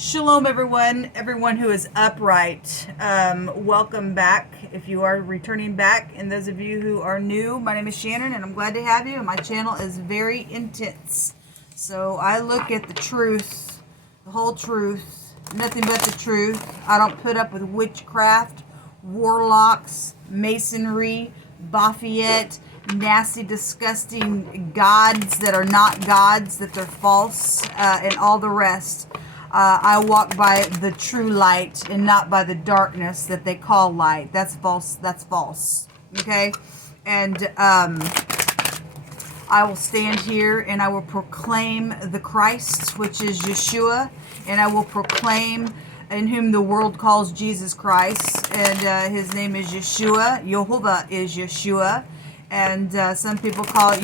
Shalom, everyone who is upright. Welcome back if you are returning back. And those of you who are new, my name is Shannon and I'm glad to have you. And my channel is very intense. So I look at the truth, the whole truth, nothing but the truth. I don't put up with witchcraft, warlocks, masonry, Baphomet, nasty, disgusting gods that are not gods, that they're false, and all the rest. I walk by the true light and not by the darkness that they call light. That's false. That's false. Okay? And I will stand here and I will proclaim the Christ, which is Yeshua, and I will proclaim in whom the world calls Jesus Christ, and his name is Yeshua. Yhvh is Yeshua, and some people call it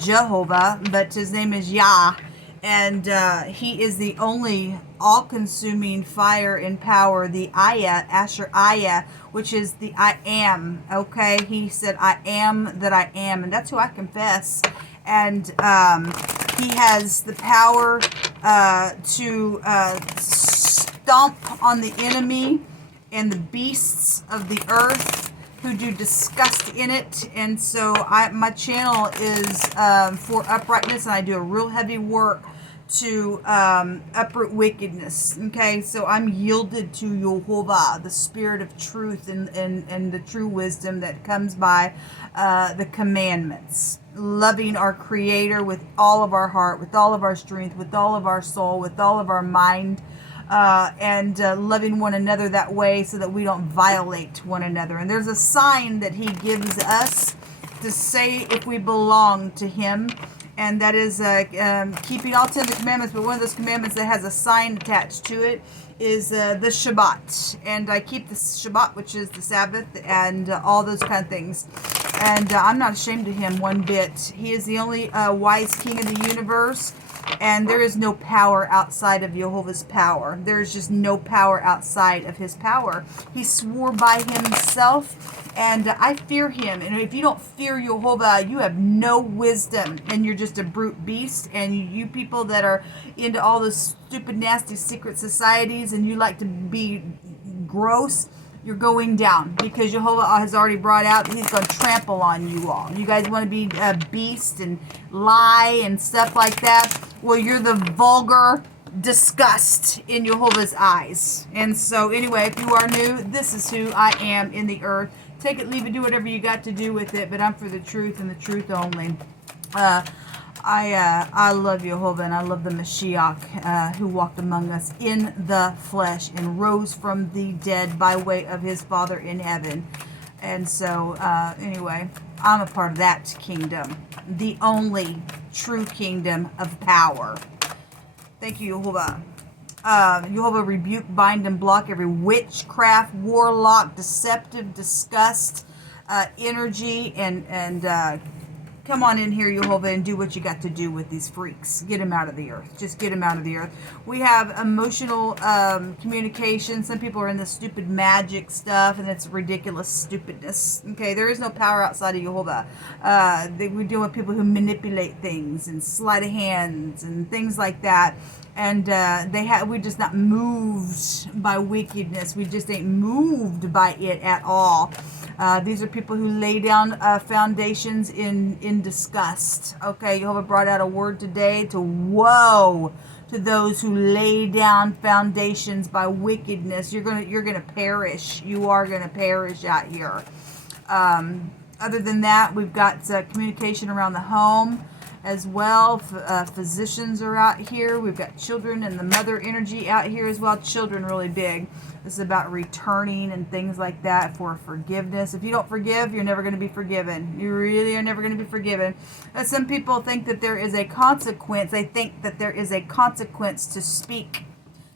Jehovah, but his name is Yah. And he is the only all-consuming fire and power, the Asher Ayah, which is the I am, okay? He said, I am that I am, and that's who I confess. And he has the power to stomp on the enemy and the beasts of the earth who do disgust in it. And so my channel is for uprightness, and I do a real heavy work to uproot wickedness. Okay, so I'm yielded to Yhvh, the spirit of truth, and the true wisdom that comes by the commandments, loving our Creator with all of our heart, with all of our strength, with all of our soul, with all of our mind, and loving one another that way so that we don't violate one another. And there's a sign that he gives us to say if we belong to him, and that is keeping all 10 of the commandments. But one of those commandments that has a sign attached to it is the Shabbat. And I keep the Shabbat, which is the Sabbath, and all those kind of things. And I'm not ashamed of him one bit. He is the only wise king of the universe. And there is no power outside of Yhvh's power. There is just no power outside of his power. He swore by himself, and I fear him. And if you don't fear Yhvh, you have no wisdom, and you're just a brute beast. And you people that are into all those stupid, nasty secret societies, and you like to be gross, you're going down, because Yhvh has already brought out that he's going to trample on you all. You guys want to be a beast and lie and stuff like that? Well, you're the vulgar disgust in Yhvh's eyes. And so anyway, if you are new, this is who I am in the earth. Take it, leave it, do whatever you got to do with it, but I'm for the truth and the truth only. I love Yhvh, and I love the Mashiach who walked among us in the flesh and rose from the dead by way of his Father in heaven. And so anyway, I'm a part of that kingdom, the only true kingdom of power. Thank you, Yhvh. Yhvh rebuke, bind, and block every witchcraft, warlock, deceptive, disgust, energy, and come on in here, Yhvh, and do what you got to do with these freaks. Get them out of the earth. Just get them out of the earth. We have emotional communication. Some people are in this stupid magic stuff, and it's ridiculous stupidness. Okay, there is no power outside of Yhvh. We deal with people who manipulate things and sleight of hands and things like that. And we're just not moved by wickedness. We just ain't moved by it at all. These are people who lay down foundations in disgust. Okay, Yhvh brought out a word today to woe to those who lay down foundations by wickedness. You're gonna perish. You are gonna perish out here. Other than that, we've got communication around the home as well. Physicians are out here. We've got children and the mother energy out here as well. Children really big. This is about returning and things like that, for forgiveness. If you don't forgive, you're never going to be forgiven. You really are never going to be forgiven. Some people think that there is a consequence. They think that there is a consequence to speak.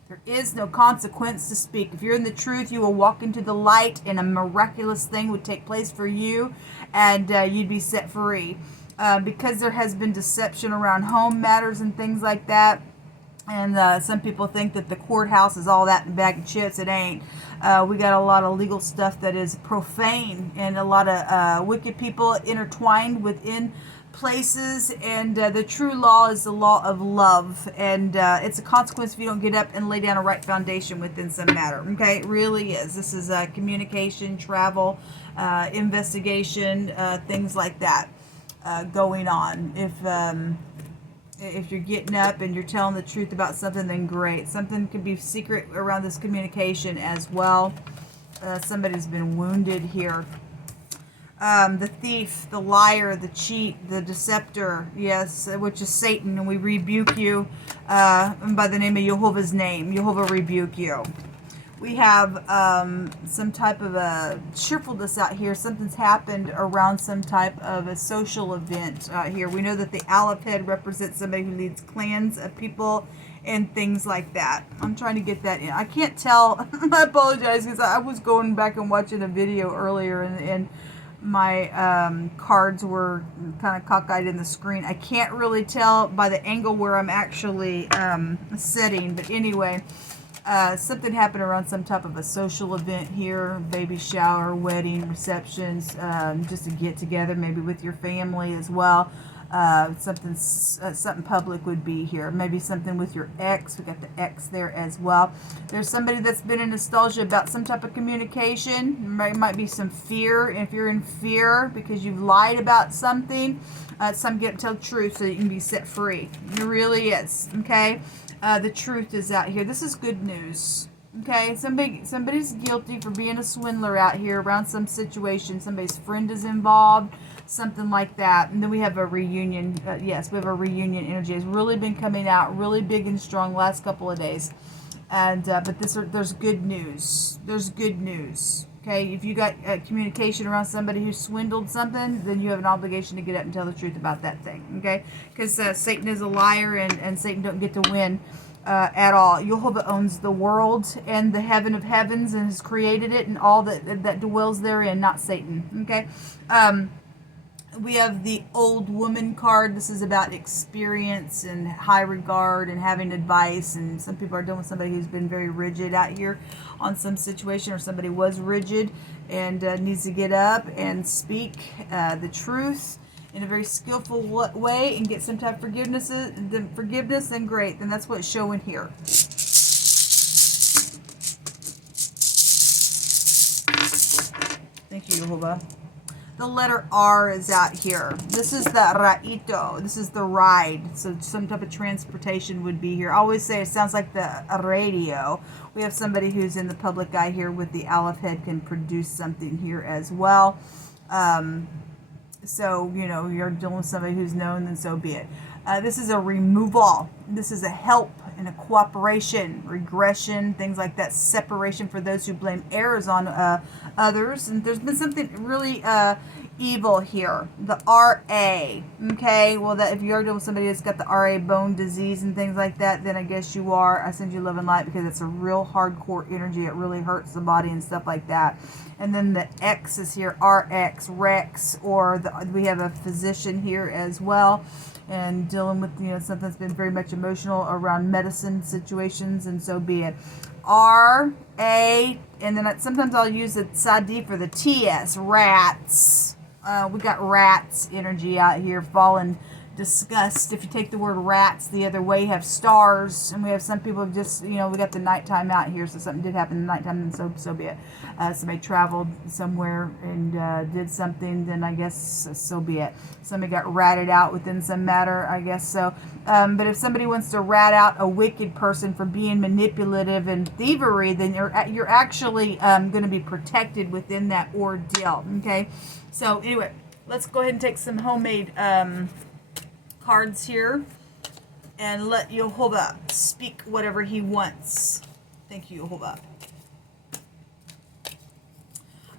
There is no consequence to speak. If you're in the truth, you will walk into the light, and a miraculous thing would take place for you, and you'd be set free. Because there has been deception around home matters and things like that. And some people think that the courthouse is all that in a bag of chips. It ain't. We got a lot of legal stuff that is profane, and a lot of wicked people intertwined within places, and the true law is the law of love, and it's a consequence if you don't get up and lay down a right foundation within some matter. Okay, it really is. This is communication, travel, investigation, things like that going on. If you're getting up and you're telling the truth about something, then great. Something could be secret around this communication as well. Somebody's been wounded here. The thief, the liar, the cheat, the deceptor, yes, which is Satan, and we rebuke you by the name of Yhvh's name. Yhvh rebuke you. We have some type of a cheerfulness out here. Something's happened around some type of a social event here. We know that the Aleph head represents somebody who leads clans of people and things like that. I'm trying to get that in. I can't tell. I apologize, because I was going back and watching a video earlier, and my cards were kind of cockeyed in the screen. I can't really tell by the angle where I'm actually sitting, but anyway, something happened around some type of a social event here, baby shower, wedding, receptions, just a get together, maybe with your family as well. Something public would be here. Maybe something with your ex. We got the ex there as well. There's somebody that's been in nostalgia about some type of communication. There might be some fear. If you're in fear because you've lied about something, some get to tell the truth so you can be set free. It really is. Okay, the truth is out here. This is good news. Okay, somebody's guilty for being a swindler out here around some situation. Somebody's friend is involved, something like that. And then we have a reunion. Yes, we have a reunion energy. It's really been coming out really big and strong last couple of days. And but there's good news. There's good news. Okay, if you got communication around somebody who swindled something, then you have an obligation to get up and tell the truth about that thing. Okay, because Satan is a liar, and Satan don't get to win at all. Yhvh owns the world and the heaven of heavens, and has created it and all that dwells therein, not Satan. Okay. We have the old woman card. This is about experience and high regard and having advice, and some people are dealing with somebody who's been very rigid out here on some situation, or somebody was rigid and needs to get up and speak the truth in a very skillful way and get some type of forgiveness, then great. Then that's what's showing here. Thank you, Yhvh. The letter R is out here. This is the Raito. This is the ride. So some type of transportation would be here. I always say it sounds like the radio. We have somebody who's in the public eye here with the Aleph head, can produce something here as well. So, you know, you're dealing with somebody who's known, then so be it. This is a removal. This is a help and a cooperation, regression, things like that, separation for those who blame errors on others. And there's been something really evil here. The RA, okay? Well, that if you are dealing with somebody that's got the RA bone disease and things like that, then I guess you are. I send you love and light, because it's a real hardcore energy. It really hurts the body and stuff like that. And then the X is here, RX, Rex, or we have a physician here as well, and dealing with, you know, something that's been very much emotional around medicine situations, and so be it. R, A, and then sometimes I'll use the Sadi for the TS, rats. We got rats energy out here, fallen disgust. If you take the word rats the other way, you have stars, and we have some people just, you know, we got the nighttime out here, so something did happen in the nighttime, and so be it. Somebody traveled somewhere and did something, then I guess so be it. Somebody got ratted out within some matter, I guess so. But if somebody wants to rat out a wicked person for being manipulative and thievery, then you're actually going to be protected within that ordeal. Okay, so anyway, let's go ahead and take some homemade cards here and let Yhvh speak whatever he wants. Thank you, Yhvh.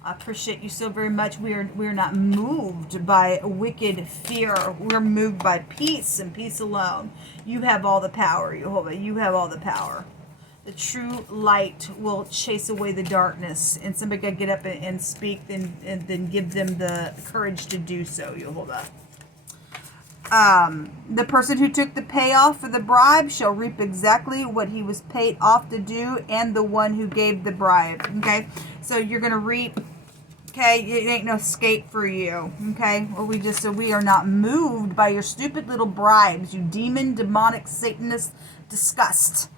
I appreciate you so very much. We're not moved by wicked fear. We're moved by peace, and peace alone. You have all the power, Yhvh. You have all the power. The true light will chase away the darkness, and somebody got to get up and speak, and then give them the courage to do so, Yhvh. The person who took the payoff for the bribe shall reap exactly what he was paid off to do, and the one who gave the bribe. Okay, so you're going to reap Okay, it ain't no escape for you. Okay, well, we are not moved by your stupid little bribes, you demon, demonic, Satanist disgust.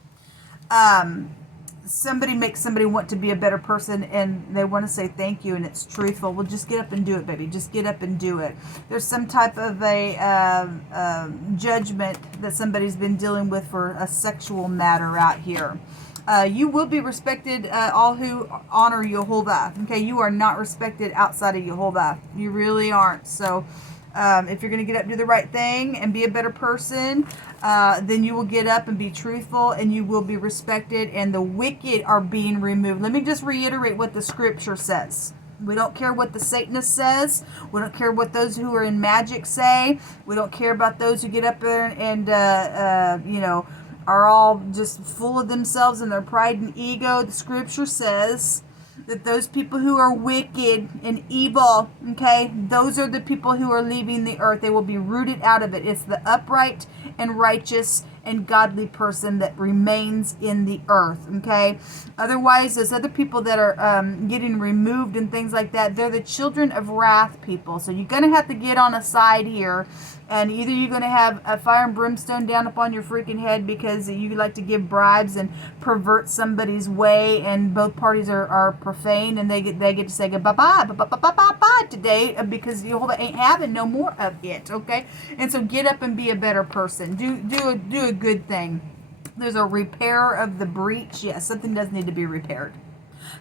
Somebody makes somebody want to be a better person and they want to say thank you and it's truthful. Well, just get up and do it, baby. Just get up and do it. There's some type of a judgment that somebody's been dealing with for a sexual matter out here. You will be respected, all who honor Yhvh. Okay, you are not respected outside of Yhvh. You really aren't. So if you're going to get up, do the right thing, and be a better person, then you will get up and be truthful, and you will be respected, and the wicked are being removed. Let me just reiterate what the scripture says. We don't care what the Satanist says. We don't care what those who are in magic say. We don't care about those who get up there and are all just full of themselves and their pride and ego. The scripture says that those people who are wicked and evil, okay, those are the people who are leaving the earth. They will be rooted out of it. It's the upright and righteous and godly person that remains in the earth, okay? Otherwise, those other people that are getting removed and things like that, they're the children of wrath people. So you're going to have to get on a side here, and either you're going to have a fire and brimstone down upon your freaking head because you like to give bribes and pervert somebody's way, and both parties are profane, and they get to say bye-bye today because Yhvh ain't having no more of it, okay? And so get up and be a better person. Do a good thing. There's a repair of the breach. Yes, something does need to be repaired.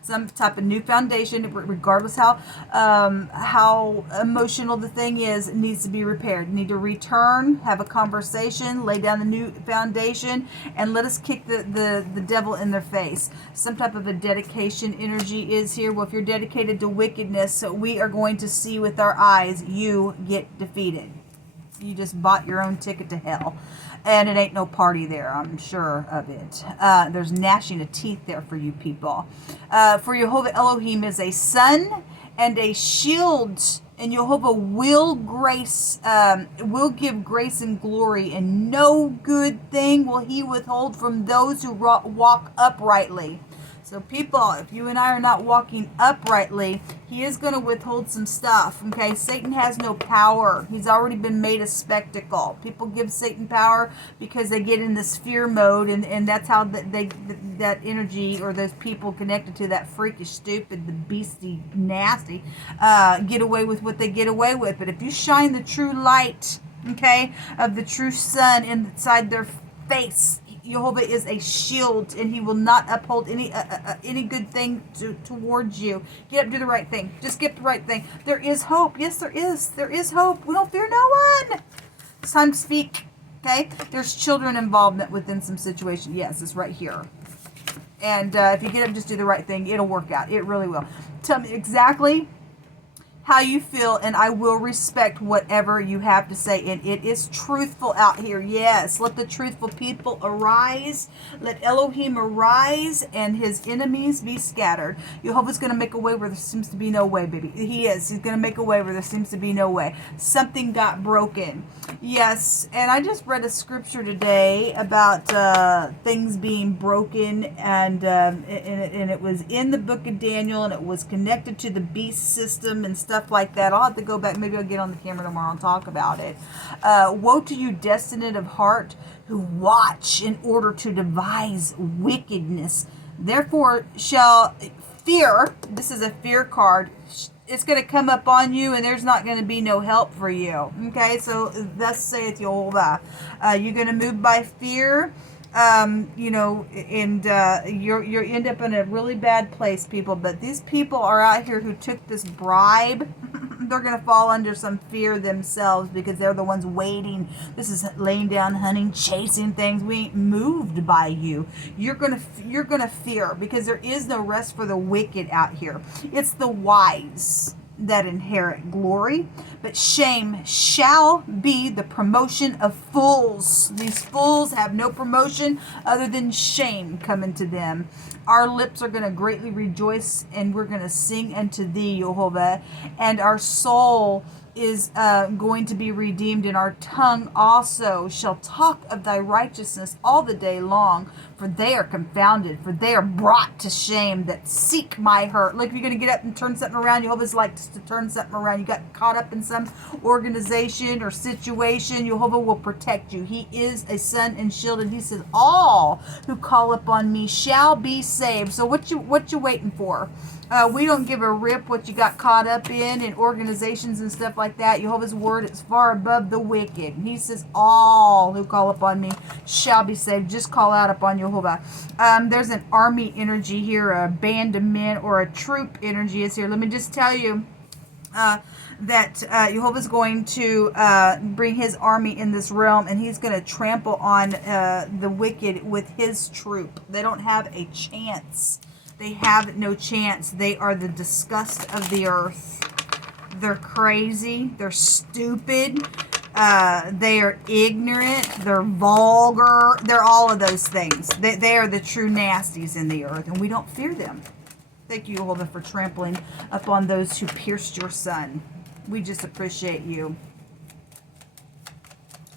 Some type of new foundation, regardless how emotional the thing is, it needs to be repaired. You need to return, have a conversation, lay down the new foundation, and let us kick the devil in their face. Some type of a dedication energy is here. Well, if you're dedicated to wickedness, so we are going to see with our eyes you get defeated. You just bought your own ticket to hell. And it ain't no party there, I'm sure of it. There's gnashing of teeth there for you people. For Yhvh Elohim is a sun and a shield. And Yhvh will give grace and glory. And no good thing will he withhold from those who walk uprightly. So people, if you and I are not walking uprightly, he is going to withhold some stuff, okay? Satan has no power. He's already been made a spectacle. People give Satan power because they get in this fear mode, and that's how that energy or those people connected to that freakish, stupid, the beastie, nasty, get away with what they get away with. But if you shine the true light, okay, of the true sun inside their face, Yhvh is a shield, and he will not uphold any good thing towards you. Get up, do the right thing. Just get the right thing. There is hope. Yes, there is. There is hope. We don't fear no one. It's time to speak. Okay? There's children involvement within some situation. Yes, it's right here. And if you get up, just do the right thing. It'll work out. It really will. Tell me exactly how you feel, and I will respect whatever you have to say. And it is truthful out here. Yes, let the truthful people arise. Let Elohim arise, and his enemies be scattered. Yhvh's going to make a way where there seems to be no way, baby. He is. He's going to make a way where there seems to be no way. Something got broken. Yes, and I just read a scripture today about things being broken, and it was in the book of Daniel, and it was connected to the beast system and stuff like that. I'll have to go back. Maybe I'll get on the camera tomorrow and talk about it. Woe to you, destined of heart, who watch in order to devise wickedness. Therefore shall fear, this is a fear card, it's going to come up on you, and there's not going to be no help for you. Okay, so thus saith Yhvh. You're going to move by fear. And you're end up in a really bad place, people. But these people are out here who took this bribe. They're going to fall under some fear themselves because they're the ones waiting. This is laying down, hunting, chasing things. We ain't moved by you. You're gonna fear because there is no rest for the wicked out here. It's the wise that inherit glory, but shame shall be the promotion of fools. These fools have no promotion other than shame coming to them. Our lips are going to greatly rejoice, and we're going to sing unto thee, Yhvh, and our soul is going to be redeemed, and our tongue also shall talk of thy righteousness all the day long. for they are confounded, for they are brought to shame that seek my hurt. Like, if you're going to get up and turn something around, Jehovah's like to turn something around. You got caught up in some organization or situation, Jehovah will protect you. He is a sun and shield, and he says, all who call upon me shall be saved. So what you waiting for? We don't give a rip what you got caught up in organizations and stuff like that. Jehovah's word is far above the wicked. He says, all who call upon me shall be saved. Just call out upon Jehovah. There's an army energy here, a band of men, or a troop energy is here. Let me just tell you that Jehovah's going to bring his army in this realm, and he's going to trample on the wicked with his troop. They don't have a chance. They have no chance. They are the disgust of the earth. They're crazy. They're stupid. They are ignorant. They're vulgar. They're all of those things. They are the true nasties in the earth, and we don't fear them. Thank you, Jehovah, for trampling upon those who pierced your son. We just appreciate you.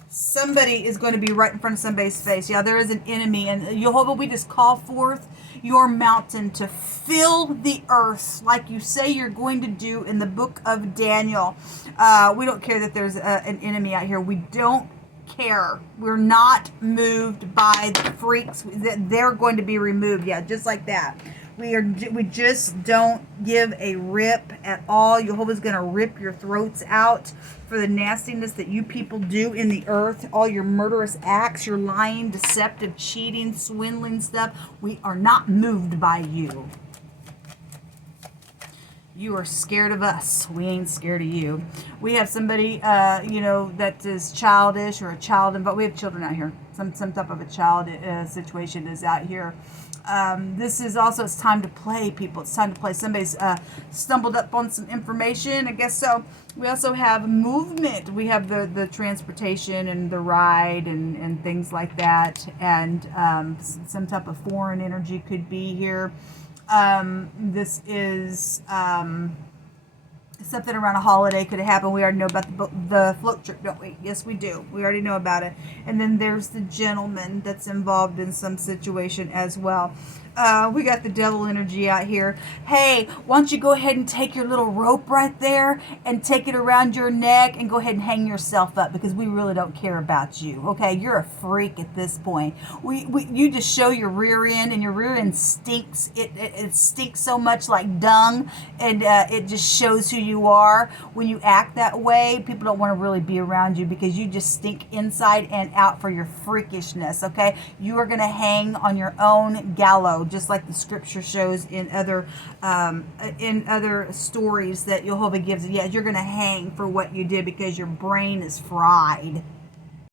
Somebody is going to be right in front of somebody's face. Yeah, there is an enemy. And Jehovah, we just call forth your mountain to fill the earth like you say you're going to do in the book of Daniel. We don't care that there's an enemy out here. We don't care. We're not moved by the freaks. They're going to be removed. Yeah, just like that. We just don't give a rip at all. Jehovah's going to rip your throats out for the nastiness that you people do in the earth. All your murderous acts, your lying, deceptive, cheating, swindling stuff. We are not moved by you. You are scared of us. We ain't scared of you. We have somebody, that is childish or a child, but we have children out here. Some type of a child situation is out here. This is also, it's time to play, people. It's time to play. Somebody's stumbled up on some information, I guess so. We also have movement. We have the transportation and the ride and things like that. And some type of foreign energy could be here. This is something around a holiday could have happened. We already know about the float trip, don't we? Yes, we do. We already know about it. And then there's the gentleman that's involved in some situation as well. We got the devil energy out here. Hey, why don't you go ahead and take your little rope right there and take it around your neck and go ahead and hang yourself up, because we really don't care about you. Okay, you're a freak at this point. You just show your rear end, and your rear end stinks. It stinks so much like dung, and it just shows who you are. When you act that way, people don't want to really be around you, because you just stink inside and out for your freakishness. Okay, you are going to hang on your own gallows, just like the scripture shows in other stories that Jehovah gives. Yeah, you're going to hang for what you did, because your brain is fried.